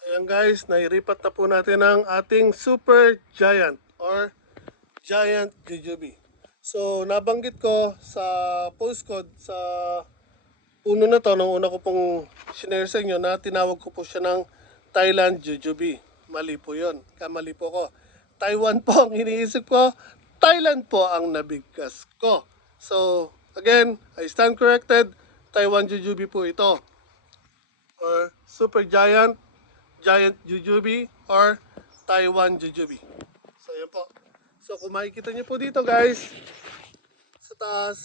Ayan guys, nairipat na po natin ang ating super giant or giant jujube. So nabanggit ko sa postcode sa puno na to, nung una ko pong sinare sa inyo na tinawag ko po siya ng Thailand jujube. Mali po yun, kamali po ko. Taiwan po ang iniisip ko, Thailand po ang nabigkas ko. So again, I stand corrected, Taiwan jujube po ito. Or super giant, giant jujube, or Taiwan jujube. So, yan po. So, kung makikita nyo po dito guys, sa taas,